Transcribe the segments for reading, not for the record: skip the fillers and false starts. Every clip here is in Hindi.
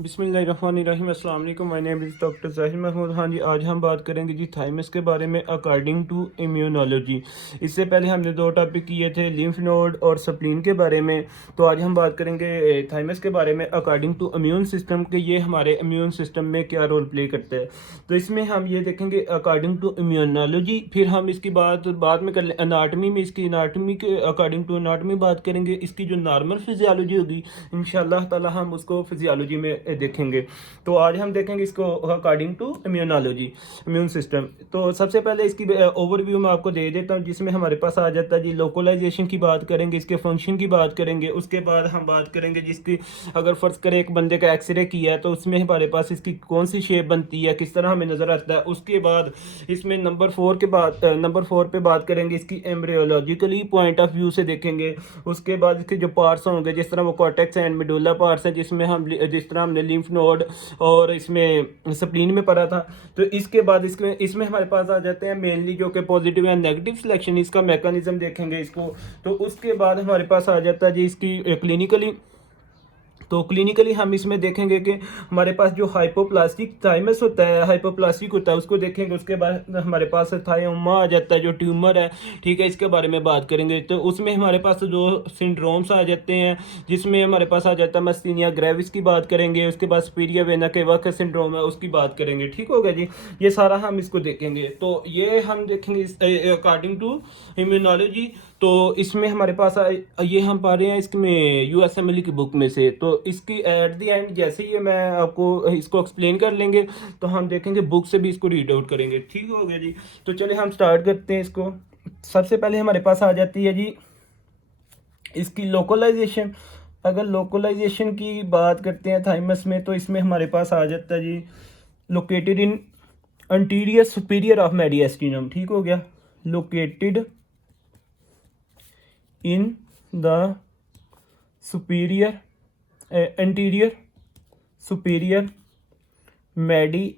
बिस्मिल्लाहिर्रहमानिर्रहीम। अस्सलाम वालेकुम। माय नेम इज़ डॉक्टर ज़ाहिर महमूद। हाँ जी, आज हम बात करेंगे जी थाइमस के बारे में अकॉर्डिंग टू इम्यूनोलॉजी। इससे पहले हमने दो टॉपिक किए थे, लिम्फ नोड और स्प्लीन के बारे में। तो आज हम बात करेंगे थाइमस के बारे में अकॉर्डिंग टू इम्यून सिस्टम के, ये हमारे इम्यून सिस्टम में क्या रोल प्ले करता है। तो इसमें हम ये देखेंगे अकॉर्डिंग टू इम्यूनोलॉजी, फिर हम इसकी बात बाद में कर लें अनाटमी में, इसकी अनाटमी के अकॉर्डिंग टू अनाटमी बात करेंगे। इसकी जो नॉर्मल फिजियोलॉजी होगी इंशाल्लाह ताला हम उसको फिजियोलॉजी में देखेंगे। तो आज हम देखेंगे इसको according to immunology, immune system. तो सबसे पहले इसकी ओवरव्यू मैं आपको दे देता हूँ, जिसमें हमारे पास आ जाता है जी लोकलाइजेशन की बात करेंगे, इसके फंक्शन की बात करेंगे। उसके बाद हम बात करेंगे जिसकी अगर फ़र्ज़ करें एक बंदे का एक्सरे किया है तो उसमें हमारे पास इसकी कौन सी शेप बनती है, किस तरह हमें नज़र आता है। उसके बाद इसमें नंबर 4 पे बात करेंगे इसकी एम्ब्रियोलॉजिकली पॉइंट ऑफ व्यू से देखेंगे। उसके बाद इसके जो पार्ट्स होंगे, जिस तरह वो कॉर्टेक्स एंड मेडुला पार्ट्स हैं, जिस तरह हमने लिम्फ नोड और इसमें स्प्लीन में पढ़ा था। तो इसके बाद इसमें इसमें हमारे पास आ जाते हैं मेनली जो कि पॉजिटिव एंड नेगेटिव सिलेक्शन, इसका मैकेनिज्म देखेंगे इसको। तो उसके बाद हमारे पास आ जाता है जी इसकी क्लिनिकली। तो क्लिनिकली हम इसमें देखेंगे कि हमारे पास जो हाइपोप्लास्टिक थाइमस होता है, हाइपोप्लास्टिक होता है, उसको देखेंगे। उसके बाद हमारे पास थायोमा आ जाता है जो ट्यूमर है, ठीक है, इसके बारे में बात करेंगे। तो उसमें हमारे पास जो सिंड्रोम्स आ जाते हैं, जिसमें हमारे पास आ जाता है मस्तीनिया ग्रेविस की बात करेंगे। उसके बाद सुपीरियर वेना केवा का सिंड्रोम है, उसकी बात करेंगे। ठीक हो गया जी, ये सारा हम इसको देखेंगे। तो ये हम देखेंगे अकॉर्डिंग टू इम्यूनोलॉजी। तो इसमें हमारे पास ये हम पा रहे हैं इसमें यूएसएमएल की बुक में से। तो इसकी एट द एंड जैसे ही मैं आपको इसको एक्सप्लेन कर लेंगे तो हम देखेंगे बुक से भी इसको रीड आउट करेंगे। ठीक हो गया जी, तो चलिए हम स्टार्ट करते हैं इसको। सबसे पहले हमारे पास आ जाती है जी इसकी लोकलाइजेशन। अगर लोकलाइजेशन की बात करते हैं थाइमस में, तो इसमें हमारे पास आ जाता है जी located in anterior superior of मेडिएस्टिनम। ठीक हो गया, located in the superior anterior superior mediastinum।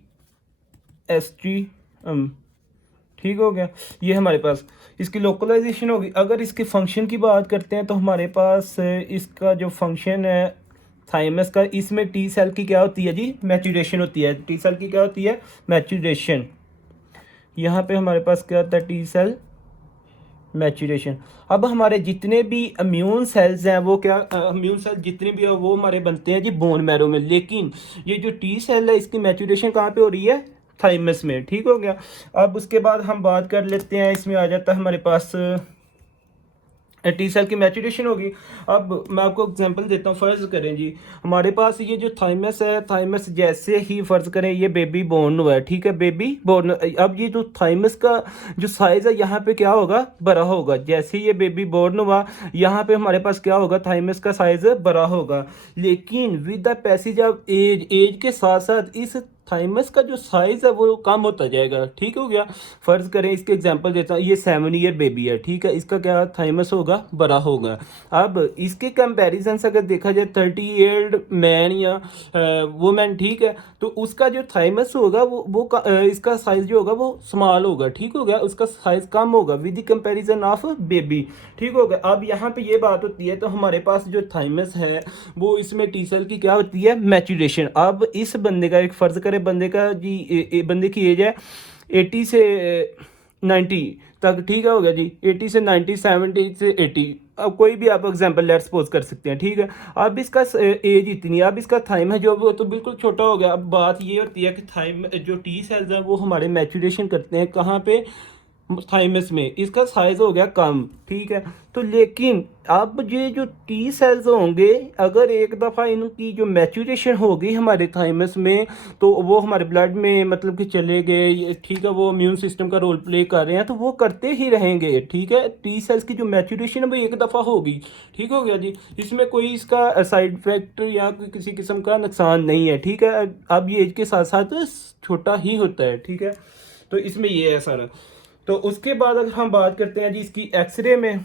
ठीक हो गया, ये हमारे पास इसकी लोकलाइजेशन होगी। अगर इसके फंक्शन की बात करते हैं तो हमारे पास इसका जो फंक्शन है थाइमस का, इसमें टी सेल की क्या होती है जी, मैच्यूरेशन होती है। टी सेल की क्या होती है, मैच्यूरेशन। यहाँ पे हमारे पास क्या होता है, टी सेल मैच्यूरेशन। अब हमारे जितने भी इम्यून सेल्स हैं वो क्या, इम्यून सेल जितने भी है वो हमारे बनते हैं जी बोन मैरो में। लेकिन ये जो टी सेल है इसकी मैच्यूरेशन कहाँ पे हो रही है, थाइमस में। ठीक हो गया। अब उसके बाद हम बात कर लेते हैं, इसमें आ जाता है हमारे पास टी सेल की मैच्यूरेशन होगी। अब मैं आपको एग्जांपल देता हूँ। फ़र्ज़ करें जी हमारे पास ये जो थाइमस है, थाइमस जैसे ही फ़र्ज़ करें ये बेबी बोर्न हुआ है, ठीक है, बेबी बोर्न। अब ये जो थाइमस का जो साइज़ है यहाँ पे क्या होगा, बड़ा होगा। जैसे ये बेबी बोर्न हुआ यहाँ पे हमारे पास क्या होगा, थाइमस का साइज़ बड़ा होगा। लेकिन with the passage of age के साथ साथ इस थाइमस का जो साइज़ है वो कम होता जाएगा। ठीक हो गया। फ़र्ज़ करें इसके एग्जांपल देता हूँ, ये 7 ईयर बेबी है, ठीक है, इसका क्या थाइमस होगा, बड़ा होगा। अब इसके कंपैरिजन से अगर देखा जाए 30 ईयर मैन या वुमेन, ठीक है, तो उसका जो थाइमस होगा इसका साइज़ जो होगा वो स्मॉल होगा। ठीक हो गया, उसका साइज़ कम होगा with the comparison of baby. ठीक हो गया। अब यहाँ पे ये बात होती है, तो हमारे पास जो थाइमस है वो इसमें टी सेल की क्या होती है, मैच्यूरेशन। अब इस बंदे का एक फ़र्ज़ करें, बंदे का जी बंदे की एज है 80 से 90 तक। ठीक है, हो गया जी, 80 से 90, 70 से 80। अब कोई भी आप एग्जांपल लेट्स सपोज कर सकते हैं। ठीक है, अब इसका एज इतनी है, अब इसका थाइम है जो वो तो बिल्कुल छोटा हो गया। अब बात ये होती है कि थाइम जो टी सेल्स हैं वो हमारे मैच्यूरेशन करते हैं कहाँ पे, थाइमस में। इसका साइज हो गया कम, ठीक है। तो लेकिन अब ये जो टी सेल्स होंगे, अगर एक दफ़ा इनकी जो मैच्यूरेशन होगी हमारे थाइमस में, तो वो हमारे ब्लड में मतलब कि चले गए, ठीक है, वो इम्यून सिस्टम का रोल प्ले कर रहे हैं, तो वो करते ही रहेंगे। ठीक है, टी सेल्स की जो मैच्यूरेशन है वो एक दफ़ा होगी। ठीक हो गया जी, इसमें कोई इसका साइड इफेक्ट या कोई किसी किस्म का नुकसान नहीं है। ठीक है, अब ये एज के साथ साथ छोटा ही होता है। ठीक है, तो इसमें ये है सारा। तो उसके बाद अगर हम बात करते हैं जी इसकी एक्सरे में,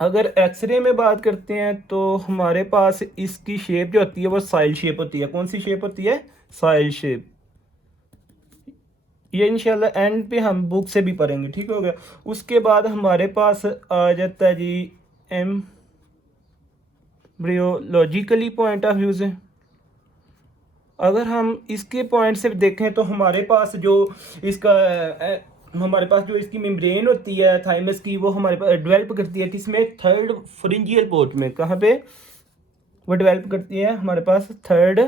अगर एक्सरे में बात करते हैं तो हमारे पास इसकी शेप जो होती है वो साइल शेप होती है। कौन सी शेप होती है, साइल शेप। ये इंशाल्लाह एंड पे हम बुक से भी पढ़ेंगे। ठीक हो गया। उसके बाद हमारे पास आ जाता है जी एम्ब्रियोलॉजिकली पॉइंट ऑफ व्यू से। अगर हम इसके पॉइंट से देखें तो हमारे पास जो इसका हमारे पास जो इसकी मेम्ब्रेन होती है थाइमस की, वो हमारे पास डेवलप करती है किसमें, थर्ड फ्रिंजियल पोर्ट में। कहाँ पे वो डेवलप करती है, हमारे पास थर्ड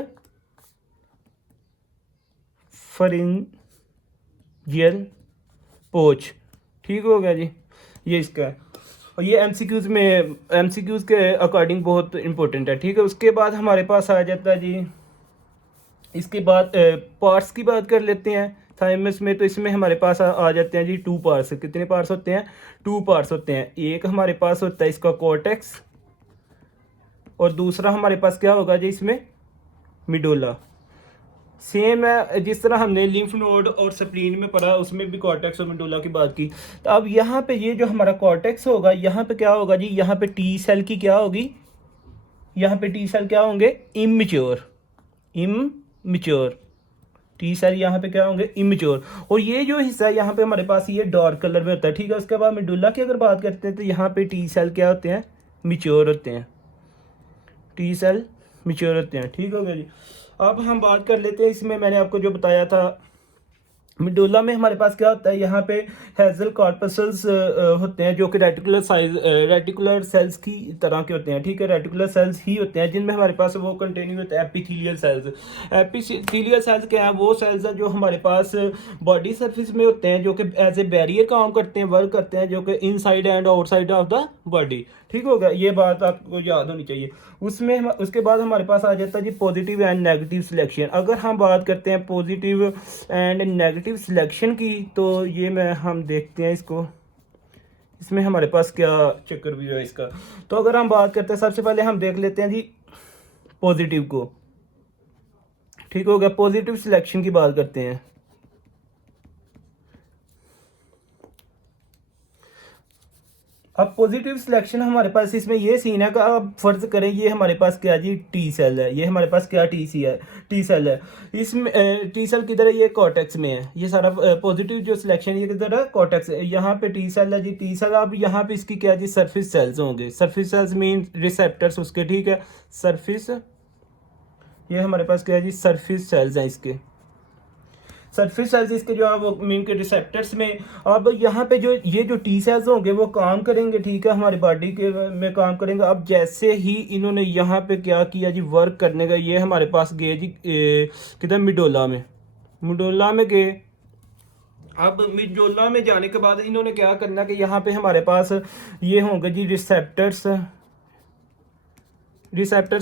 फ्रिंजियल पोच। ठीक हो गया जी, ये इसका है। और ये एमसीक्यूज़ के अकॉर्डिंग बहुत इंपॉर्टेंट है। ठीक है, उसके बाद हमारे पास आ जाता है जी, इसके बाद पार्ट्स की बात कर लेते हैं थाइमस में। तो इसमें हमारे पास आ जाते हैं जी 2 पार्ट्स। कितने पार्ट्स होते हैं, 2 पार्ट्स होते हैं। एक हमारे पास होता है इसका कॉर्टेक्स, और दूसरा हमारे पास क्या होगा जी इसमें, मिडोला। सेम है जिस तरह हमने लिम्फ नोड और स्प्लीन में पढ़ा, उसमें भी कॉर्टेक्स और मिडोला की बात की। तो अब यहाँ पे ये जो हमारा कॉर्टेक्स होगा, यहाँ पे क्या होगा जी, यहाँ पे टी सेल की क्या होगी, यहाँ पे टी सेल क्या होंगे, इमेच्योर टी सेल यहाँ पे क्या होंगे, इमेच्योर। और ये जो हिस्सा है यहाँ पे हमारे पास ये डार्क कलर में होता है। ठीक है, उसके बाद मिडुला की अगर बात करते हैं तो यहाँ पे टी सेल क्या होते हैं, मिच्योर होते हैं, टी सेल मिच्योर होते हैं। ठीक हो गया जी। अब हम बात कर लेते हैं, इसमें मैंने आपको जो बताया था मिडुला में हमारे पास क्या होता है, यहाँ पे हेजल कॉर्पसल्स होते हैं जो कि रेटिकुलर सेल्स की तरह के होते हैं। ठीक है, रेटिकुलर सेल्स ही होते हैं जिनमें हमारे पास वो कंटेन्यू होते हैं एपिथेलियल सेल्स। एपिथेलियल सेल्स क्या है, वो सेल्स हैं जो हमारे पास बॉडी सर्फिस में होते हैं, जो कि एज ए बैरियर काम करते हैं, वर्क करते हैं, जो कि inside and outside of the body. ठीक हो गया, ये बात आपको याद होनी चाहिए। उसके बाद हमारे पास आ जाता है जी पॉजिटिव एंड नेगेटिव सिलेक्शन। अगर हम बात करते हैं पॉजिटिव एंड नेगेटिव सिलेक्शन की, तो ये हम देखते हैं इसको, इसमें हमारे पास क्या चक्कर भी है इसका। तो अगर हम बात करते हैं, सबसे पहले हम देख लेते हैं जी पॉजिटिव को। ठीक हो गया, पॉजिटिव सिलेक्शन की बात करते हैं। अब पॉजिटिव सिलेक्शन हमारे पास इसमें ये सीन है कि अब फर्ज करें ये हमारे पास क्या जी टी सेल है, ये हमारे पास क्या टी सेल है। इसमें टी सेल किधर है, ये कॉर्टेक्स में है। ये सारा पॉजिटिव जो सिलेक्शन ये किधर है, कॉर्टेक्स है। यहाँ पे टी सेल है जी, टी सेल। अब यहाँ पे इसकी क्या जी सरफेस सेल्स होंगे। सरफेस सेल्स मीन रिसेप्टर्स उसके। ठीक है, सरफेस, ये हमारे पास क्या है जी सरफेस सेल्स हैं इसके। सरफेस सेल्स इसके जो है वो मीन के रिसेप्टर्स में। अब यहाँ पे जो ये जो टी सेल्स होंगे वो काम करेंगे। ठीक है, हमारी बॉडी के में काम करेंगे। अब जैसे ही इन्होंने यहाँ पे क्या किया जी वर्क करने का, ये हमारे पास गए जी किधर, मिडोला में गए। अब मिडोला में जाने के बाद इन्होंने क्या करना कि यहाँ पे हमारे पास ये होंगे जी रिसेप्टर्स।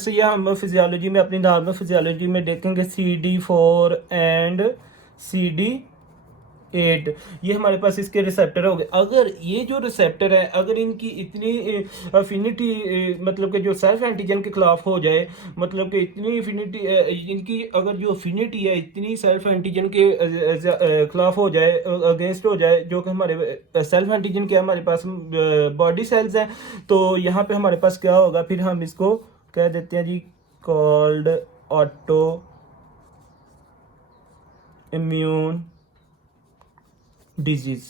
ये हम फिजियोलॉजी में, अपनी नॉर्मल फिजियोलॉजी में देखेंगे CD4 एंड CD8। ये हमारे पास इसके रिसेप्टर हो गए। अगर ये जो रिसेप्टर है, अगर इनकी इतनी अफिनिटी, मतलब कि जो सेल्फ एंटीजन के खिलाफ हो जाए, मतलब कि इतनी अफिनिटी इनकी, अगर जो अफिनिटी है इतनी सेल्फ एंटीजन के खिलाफ हो जाए, अगेंस्ट हो जाए, जो कि हमारे सेल्फ एंटीजन के हमारे पास बॉडी सेल्स हैं, तो यहाँ पे हमारे पास क्या होगा, फिर हम इसको कह देते हैं जी कॉल्ड ऑटो इम्यून डिजीज।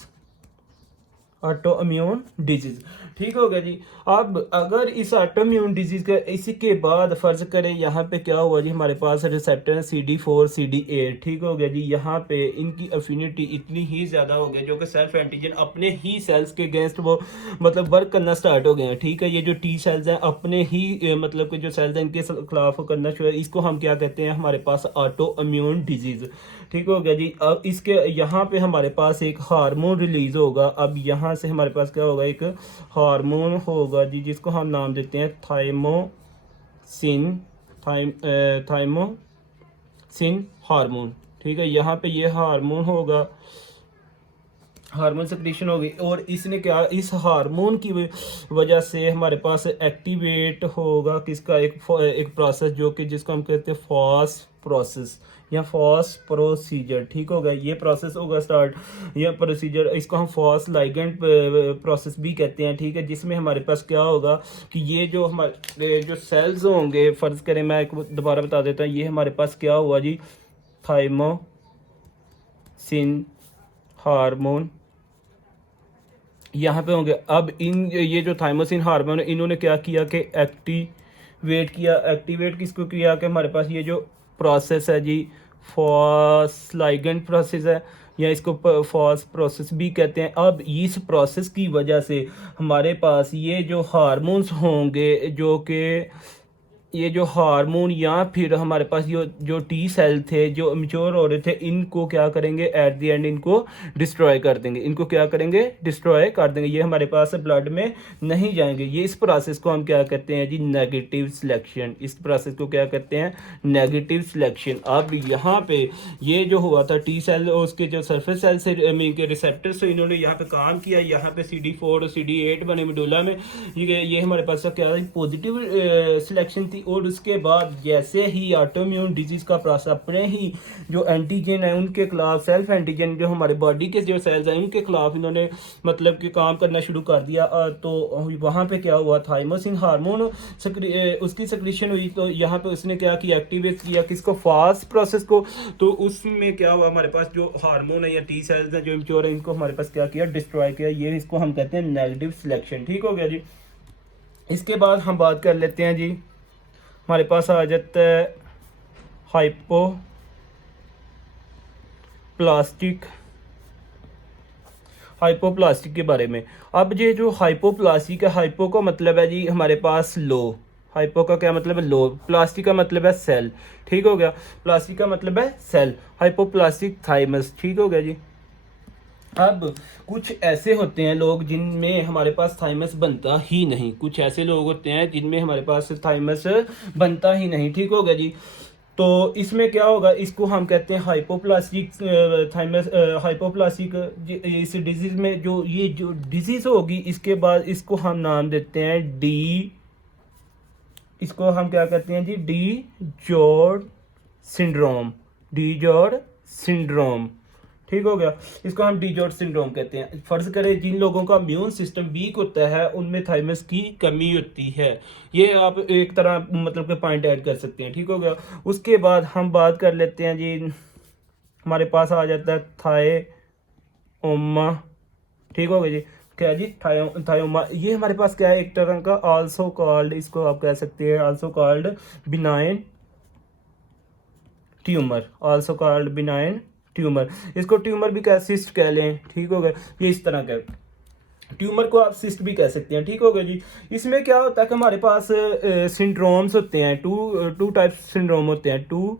ठीक हो गया जी। अब अगर इस ऑटोइम्यून डिजीज का, इसी के बाद फर्ज करें यहाँ पे क्या हुआ जी, हमारे पास रिसेप्टर CD4 CD8। ठीक हो गया जी। यहाँ पे इनकी अफिनिटी इतनी ही ज़्यादा हो गया, जो कि सेल्फ एंटीजन अपने ही सेल्स के अगेंस्ट वो मतलब वर्क करना स्टार्ट हो गए हैं। ठीक है, ये जो टी सेल्स हैं अपने ही मतलब कि जो सेल्स हैं इनके खिलाफ करना शुरू, इसको हम क्या कहते हैं, हमारे पास ऑटो इम्यून डिजीज। ठीक हो गया जी। अब इसके यहाँ पे हमारे पास एक हार्मोन रिलीज होगा। अब यहाँ से हमारे पास क्या होगा, एक हार्मोन होगा जी, जिसको हम नाम देते हैं थाइमोसिन हार्मोन। ठीक है, यहाँ पे ये हार्मोन होगा, हार्मोन सेक्रेशन होगी। और इसने क्या, इस हार्मोन की वजह से हमारे पास एक्टिवेट होगा किसका, एक प्रोसेस, जो कि जिसको हम कहते हैं फॉस प्रोसेस या फॉस प्रोसीजर। ठीक होगा, ये प्रोसेस होगा स्टार्ट, यह प्रोसीजर, इसको हम फॉस लाइगेंड प्रोसेस भी कहते हैं। ठीक है, जिसमें हमारे पास क्या होगा कि ये जो हमारे जो सेल्स होंगे, फर्ज करें मैं एक दोबारा बता देता हूँ, ये हमारे पास क्या हुआ जी थाइमोसिन हार्मोन यहाँ पे होंगे। अब ये जो थाइमोसिन हार्मोन इन्होंने क्या किया कि एक्टिवेट किसको किया कि हमारे पास ये जो प्रोसेस है जी, फॉस्फोलाइगेंट प्रोसेस है, या इसको फॉस प्रोसेस भी कहते हैं। अब इस प्रोसेस की वजह से हमारे पास ये जो हार्मोन्स होंगे, जो कि ये जो हार्मोन या फिर हमारे पास जो टी सेल थे जो मेच्योर हो रहे थे, इनको क्या करेंगे, एट द एंड इनको डिस्ट्रॉय कर देंगे। इनको क्या करेंगे, डिस्ट्रॉय कर देंगे। ये हमारे पास ब्लड में नहीं जाएंगे। ये इस प्रोसेस को हम क्या कहते हैं जी, नेगेटिव सिलेक्शन। इस प्रोसेस को क्या कहते हैं, नेगेटिव सिलेक्शन। अब यहाँ पे ये जो हुआ था टी सेल और उसके जो सरफेस सेल से मीन के रिसेप्टर से इन्होंने यहाँ पे काम किया, यहाँ पे CD4 और CD8 बने मेडुला में। ये हमारे पास क्या पॉजिटिव सिलेक्शन थी। और उसके बाद जैसे ही ऑटोइम्यून डिजीज का प्रोसेस अपने ही जो एंटीजन है उनके खिलाफ, सेल्फ एंटीजन जो हमारे बॉडी के जो सेल्स हैं उनके खिलाफ इन्होंने मतलब कि काम करना शुरू कर दिया। तो वहाँ पे क्या हुआ, थाइमोसिन हार्मोन उसकी सिक्रीशन हुई। तो यहाँ पे उसने क्या किया, एक्टिवेट किया किसको, फास्ट प्रोसेस को। तो उसमें क्या हुआ, हमारे पास जो हार्मोन है या टी सेल्स हैं जो इम्प्योर है, इनको हमारे पास क्या किया, डिस्ट्रॉय किया। ये इसको हम कहते हैं नेगेटिव सिलेक्शन। ठीक हो गया जी। इसके बाद हम बात कर लेते हैं जी, हमारे पास आ जाता है हाइपोप्लास्टिक के बारे में। अब ये जो हाइपोप्लास्टिक है, हाइपो का मतलब है जी हमारे पास लो, हाइपो का क्या मतलब है, लो। प्लास्टिक का मतलब है सेल। ठीक हो गया, प्लास्टिक का मतलब है सेल। Hypoplastic thymus. ठीक हो गया जी। अब कुछ ऐसे होते हैं लोग जिनमें हमारे पास थाइमस बनता ही नहीं। कुछ ऐसे लोग होते हैं जिनमें हमारे पास थाइमस बनता ही नहीं। ठीक हो गया जी। तो इसमें क्या होगा, इसको हम कहते हैं हाइपोप्लास्टिक थाइमस, हाइपोप्लास्टिक। इस डिजीज में जो ये जो डिजीज होगी, इसके बाद इसको हम नाम देते हैं इसको हम क्या कहते हैं जी, डी जॉर्ज सिंड्रोम। ठीक हो गया, इसको हम डी जॉर्ज सिंड्रोम कहते हैं। फर्ज करें जिन लोगों का इम्यून सिस्टम वीक होता है उनमें थाइमस की कमी होती है। ये आप एक तरह मतलब के पॉइंट ऐड कर सकते हैं। ठीक हो गया। उसके बाद हम बात कर लेते हैं जी, हमारे पास आ जाता है थायोमा। ठीक हो गया जी। क्या जी, थायोमा। ये हमारे पास क्या है, एक तरह का आल्सो कॉल्ड, इसको आप कह सकते हैं आल्सो कॉल्ड बिनाइन ट्यूमर। इसको ट्यूमर भी कह, सिस्ट कह लें। ठीक हो गया, ये इस तरह का ट्यूमर को आप सिस्ट भी कह सकते हैं। ठीक हो गया जी। इसमें क्या होता है कि हमारे पास सिंड्रोम्स होते हैं, टू टाइप्स सिंड्रोम होते हैं, टू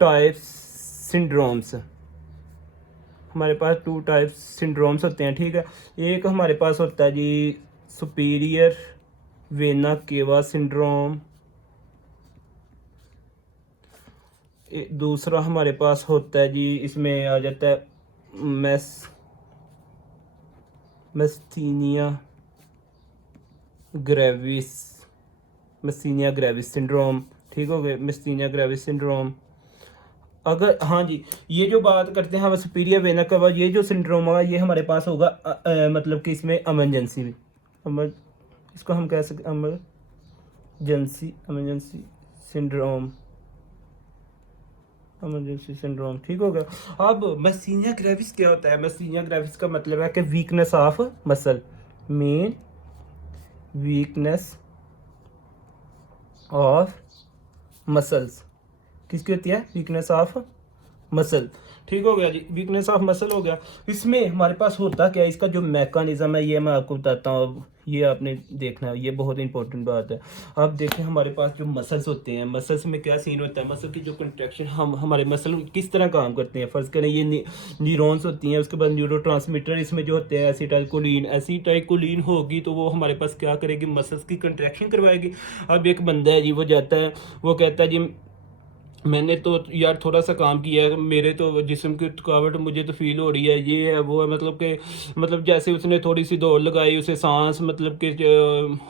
टाइप्स सिंड्रोम्स हमारे पास टू टाइप्स सिंड्रोम्स होते हैं। ठीक है, एक हमारे पास होता है जी सुपीरियर वेना केवा सिंड्रोम, दूसरा हमारे पास होता है जी, इसमें आ जाता है मस्तीनिया ग्रेविस सिंड्रोम। ठीक हो गया, मस्तीनिया ग्रेविस सिंड्रोम। अगर हाँ जी, ये जो बात करते हैं हम सुपीरियर वेना का, ये जो सिंड्रोम होगा ये हमारे पास होगा मतलब कि इसमें इमरजेंसी इसको हम कह सकते इमरजेंसी सिंड्रोम। ठीक हो गया। अब मस्तीनिया ग्रेविस क्या होता है, मस्तीनिया ग्रेविस का मतलब है कि weakness of muscle, main weakness of muscles. किसकी होती है, वीकनेस ऑफ मसल। ठीक हो गया जी, वीकनेस ऑफ मसल हो गया। इसमें हमारे पास होता क्या है, इसका जो मैकेनिज्म है ये मैं आपको बताता हूँ। ये आपने देखना है, ये बहुत इंपॉर्टेंट बात है। अब देखें हमारे पास जो मसल्स होते हैं, मसल्स में क्या सीन होता है, मसल की जो कंट्रैक्शन, हमारे मसल किस तरह काम करते हैं। फर्ज करें ये न्यूरॉन्स होती हैं, उसके बाद न्यूरोट्रांसमीटर इसमें जो होते हैं एसिटाइलकोलिन होगी, तो वो हमारे पास क्या करेगी, मसल्स की कंट्रैक्शन करवाएगी। अब एक बंदा है जी, वो जाता है, वो कहता है जी मैंने तो यार थोड़ा सा काम किया है, मेरे तो जिस्म की थकावट मुझे तो फील हो रही है, ये है वो है, मतलब जैसे उसने थोड़ी सी दौड़ लगाई, उसे सांस मतलब कि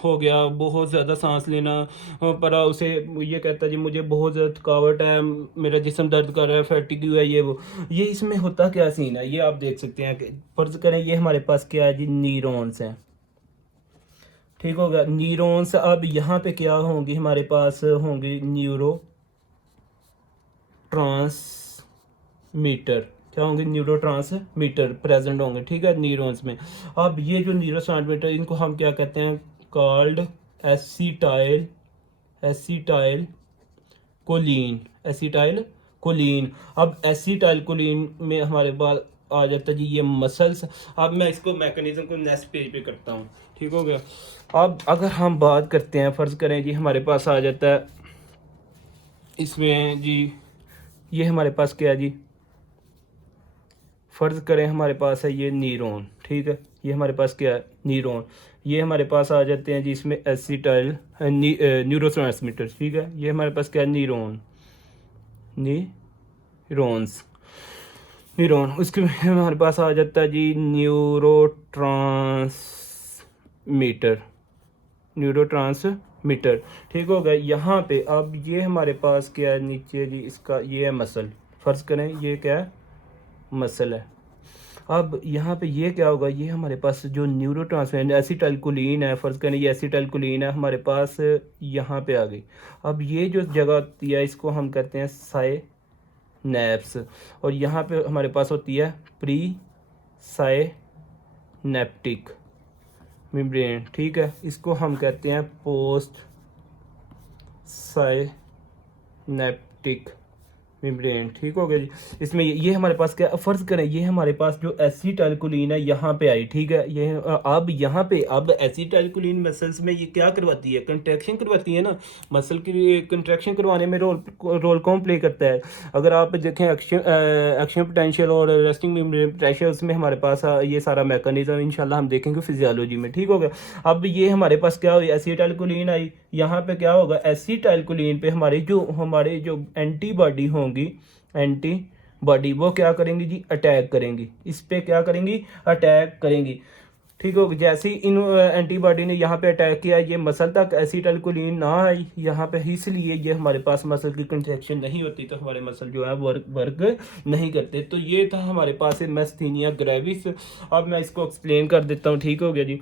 हो गया बहुत ज़्यादा सांस लेना पड़ा उसे। ये कहता है जी मुझे बहुत ज़्यादा थकावट है, मेरा जिस्म दर्द कर रहा है, फैटिग है, ये वो। ये इसमें होता क्या सीन है, ये आप देख सकते हैं कि फर्ज करें ये हमारे पास क्या है जी, न्यूरॉन्स हैं। ठीक होगा, न्यूरॉन्स। अब यहाँ पे क्या होंगी, हमारे पास होंगी क्या होंगे, न्यूरो ट्रांसमीटर प्रेजेंट होंगे। ठीक है, न्यूरॉन्स में। अब ये जो न्यूरो ट्रांसमीटर, इनको हम क्या कहते हैं, called acetyl choline, acetyl choline. अब एसिटाइल कोलिन में हमारे पास आ जाता है जी ये मसल्स। अब मैं इसको मैकेनिज्म को नेक्स्ट पेज पे करता हूँ, ठीक हो गया। अब अगर हम बात करते हैं, फ़र्ज़ करें जी हमारे पास आ जाता है इसमें जी, ये हमारे पास क्या है जी, फ़र्ज़ करें हमारे पास है ये न्यूरॉन, ठीक है, ये हमारे पास क्या है न्यूरॉन। ये हमारे पास आ जाते हैं जी इसमें एसिटाइल न्यूरोट्रांसमीटर, ठीक है। ये हमारे पास क्या है न्यूरॉन, न्यूरॉन्स, न्यूरॉन। उसके हमारे पास आ जाता है जी न्यूरोट्रांसमीटर, न्यूरोट्रांसमीटर, ठीक हो गया। यहाँ पे अब ये हमारे पास क्या है नीचे जी, इसका ये है मसल, फ़र्ज़ करें ये क्या है मसल है। अब यहाँ पे ये क्या होगा, ये हमारे पास जो न्यूरोट्रांसमीटर एसिटाइलकोलिन है, फ़र्ज़ करें ये एसिटाइलकोलिन है हमारे पास, यहाँ पे आ गई। अब ये जो जगह होती है इसको हम कहते हैं साइनैप्स, और यहाँ पे हमारे पास होती है प्री साइनैप्टिक मेम्ब्रेन, ठीक है। इसको हम कहते हैं पोस्ट साइनैप्टिक मेम्ब्रेन, ठीक हो गया जी। इसमें ये हमारे पास क्या, फ़र्ज़ करें ये हमारे पास जो एसिटाइलकोलिन है यहाँ पे आई, ठीक है। ये अब यहाँ पे अब एसिटाइलकोलिन मसल्स में ये क्या करवाती है, कंट्रैक्शन करवाती है ना। मसल की कंट्रैक्शन करवाने में रोल कौन प्ले करता है। अगर आप देखें एक्शन पोटेंशियल और रेस्टिंग मेम्ब्रेन पोटेंशियल, उसमें हमारे पास ये सारा मैकेनिज्म इंशाल्लाह हम देखेंगे फिजियोलॉजी में, ठीक हो गया। अब ये हमारे पास क्या हुई, एसिटाइलकोलिन आई, यहाँ पे क्या होगा एसिटाइलकोलिन पे हमारे जो एंटीबॉडी होंगी, एंटीबॉडी वो क्या करेंगी जी, अटैक करेंगी, इस पे क्या करेंगी, अटैक करेंगी, ठीक हो। जैसे ही इन एंटीबॉडी ने यहाँ पे अटैक किया, ये मसल तक एसिटाइलकोलिन ना आई यहाँ पे, इसलिए ये हमारे पास मसल की कंट्रैक्शन नहीं होती, तो हमारे मसल जो है वर्क नहीं करते। तो ये था हमारे पास मैस्थीनिया ग्रेविस। अब मैं इसको एक्सप्लेन कर देता हूँ, ठीक हो गया जी।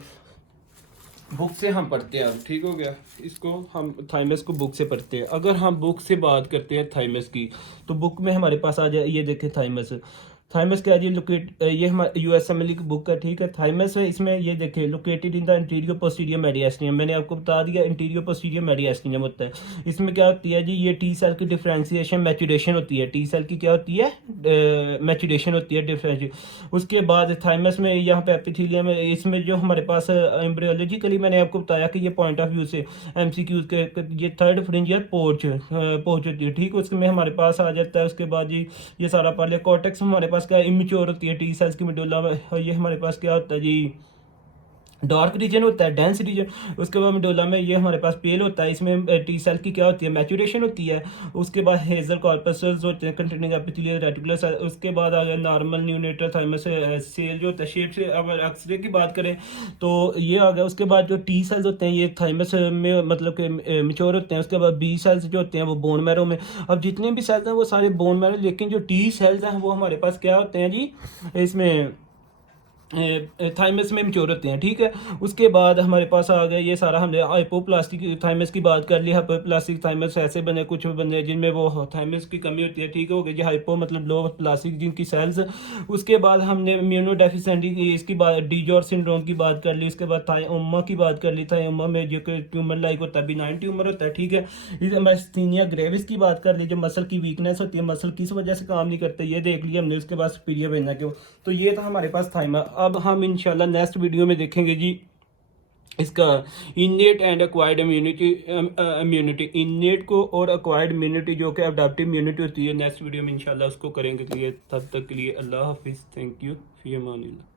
बुक से हम पढ़ते हैं अब, ठीक हो गया। इसको हम थाइमस को बुक से पढ़ते हैं। अगर हम बुक से बात करते हैं थाइमस की, तो बुक में हमारे पास आ जाए, ये देखें थाइमस, थाइमस क्या है जी, लोकेट, ये हमारे यूएसएमएल की बुक है, ठीक है। थाइमस है, इसमें ये देखें located in the interior posterior mediastinum, मैंने आपको बता दिया इंटीरियर पोस्टीरियर मेडिएस्टिनम होता है। इसमें क्या होती है जी, ये टी सेल की डिफ्रेंशिएशन मैचुरेशन होती है, टी सेल की क्या होती है मैचुरेशन होती है, डिफ्रेंशिएशन। उसके बाद थाइमस में यहाँ पे एपिथेलियम है, इसमें जो हमारे पास एम्ब्रियोलॉजिकली मैंने आपको बताया कि ये पॉइंट ऑफ व्यू से एमसीक्यू के ये थर्ड फ्रिंजियर पोर्च होती है, ठीक है। उसमें हमारे पास आ जाता है। उसके बाद जी ये सारा पहले कॉर्टेक्स हमारे पास क्या इमेच्योर होती है टी सेल्स की मेडुला में, और ये हमारे पास क्या होता है जी डार्क रीजन होता है, डेंस रीजन। उसके बाद मेडुला में ये हमारे पास पेल होता है, इसमें टी सेल की क्या होती है मैचुरेशन होती है। उसके बाद हेजल कॉर्पसल्स होते हैं कंटेनिंग एपिथेलियल रेटिकुलस। उसके बाद आ गया नॉर्मल न्यूनेटर थाइमस सेल जो होता है शेप से। अगर एक्सरे की बात करें तो ये आ गया। उसके बाद जो टी सेल्स होते हैं ये थाइमस में मतलब कि मेच्योर होते हैं। उसके बाद बी सेल्स जो होते हैं वो बोन मैरो में। अब जितने भी सेल्स हैं वो सारे बोन मैरो, लेकिन जो टी सेल्स हैं वो हमारे पास क्या होते हैं जी इसमें थाइमस में मेच्योर होते हैं, ठीक है। उसके बाद हमारे पास आ गया ये सारा, हमने हाइपोप्लास्टिक थाइमस की बात कर ली। हाइपोप्लास्टिक थाइमस ऐसे बने, कुछ बने जिनमें वो थाइमस की कमी होती है, ठीक हो गया जी। हाइपो मतलब लो प्लास्टिक जिनकी सेल्स। उसके बाद हमने इम्यूनोडेफिशिएंसी की इसकी बात, डीजॉर सिंड्रोम की बात कर ली। उसके बाद थाइओमा की बात कर ली। थाइओमा में जो कि ट्यूमर लाइक होता है, बिनाइन ट्यूमर होता है, ठीक है। इस मैस्थीनिया ग्रेविस की बात कर ली, जो मसल की वीकनेस होती है, मसल किस वजह से काम नहीं करते ये देख लिया हमने। उसके बाद सुपीरियर वेना क्यों। तो ये था हमारे पास थाइमा। अब हम इंशाल्लाह नेक्स्ट वीडियो में देखेंगे जी इसका इनेट एंड एक्वायर्ड इम्यूनिटी इनेट को और एक्वायर्ड इम्यूनिटी जो कि अडैप्टिव इम्यूनिटी होती है। नेक्स्ट वीडियो में इंशाल्लाह उसको करेंगे। तब तक के लिए अल्लाह हाफिज़, थैंक यू, फी अमानिल्लाह।